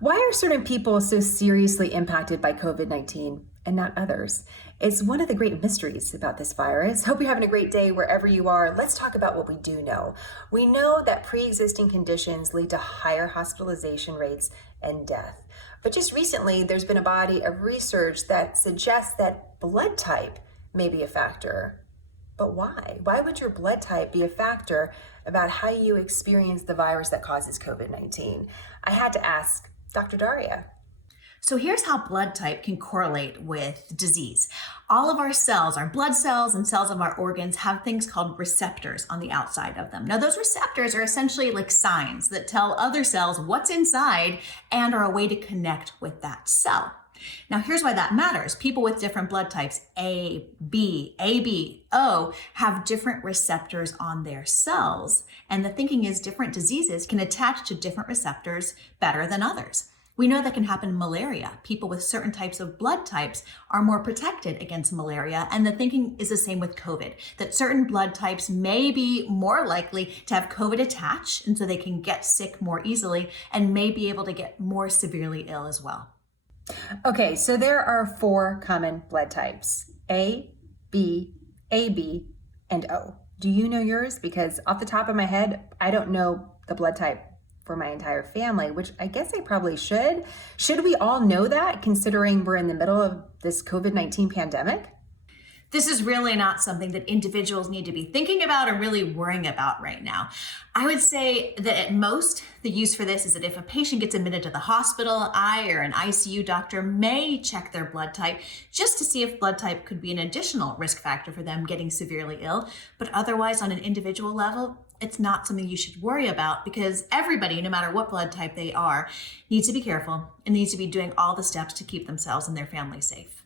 Why are certain people so seriously impacted by COVID-19 and not others? It's one of the great mysteries about this virus. Hope you're having a great day wherever you are. Let's talk about what we do know. We know that pre-existing conditions lead to higher hospitalization rates and death. But just recently, there's been a body of research that suggests that blood type may be a factor. But why? Why would your blood type be a factor about how you experience the virus that causes COVID-19? I had to ask Dr. Daria. So here's how blood type can correlate with disease. All of our cells, our blood cells and cells of our organs, have things called receptors on the outside of them. Now, those receptors are essentially like signs that tell other cells what's inside and are a way to connect with that cell. Now, here's why that matters. People with different blood types, A, B, O, have different receptors on their cells. And the thinking is different diseases can attach to different receptors better than others. We know that can happen in malaria. People with certain types of blood types are more protected against malaria. And the thinking is the same with COVID, that certain blood types may be more likely to have COVID attach, and so they can get sick more easily and may be able to get more severely ill as well. Okay, so there are 4 common blood types: A, B, AB, and O. Do you know yours? Because off the top of my head, I don't know the blood type for my entire family, which I guess I probably should. Should we all know that, considering we're in the middle of this COVID-19 pandemic? This is really not something that individuals need to be thinking about or really worrying about right now. I would say that at most, the use for this is that if a patient gets admitted to the hospital, I or an ICU doctor may check their blood type just to see if blood type could be an additional risk factor for them getting severely ill. But otherwise, on an individual level, it's not something you should worry about, because everybody, no matter what blood type they are, needs to be careful and needs to be doing all the steps to keep themselves and their family safe.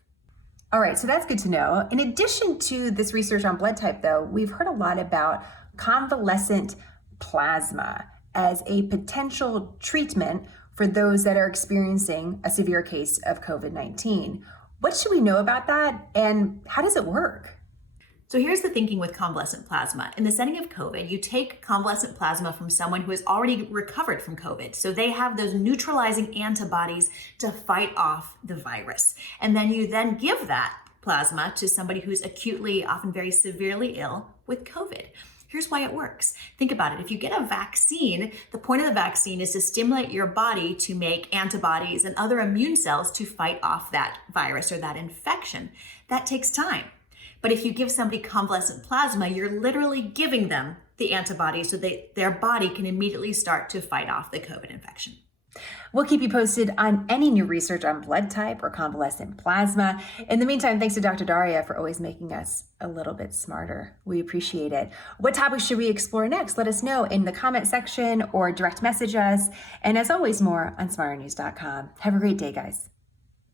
All right, so that's good to know. In addition to this research on blood type, though, we've heard a lot about convalescent plasma as a potential treatment for those that are experiencing a severe case of COVID-19. What should we know about that, and how does it work? So here's the thinking with convalescent plasma. In the setting of COVID, you take convalescent plasma from someone who has already recovered from COVID. So they have those neutralizing antibodies to fight off the virus. And then you then give that plasma to somebody who's acutely, often very severely ill with COVID. Here's why it works. Think about it. If you get a vaccine, the point of the vaccine is to stimulate your body to make antibodies and other immune cells to fight off that virus or that infection. That takes time. But if you give somebody convalescent plasma, you're literally giving them the antibodies so that their body can immediately start to fight off the COVID infection. We'll keep you posted on any new research on blood type or convalescent plasma. In the meantime, thanks to Dr. Daria for always making us a little bit smarter. We appreciate it. What topics should we explore next? Let us know in the comment section or direct message us. And as always, more on smarternews.com. Have a great day, guys.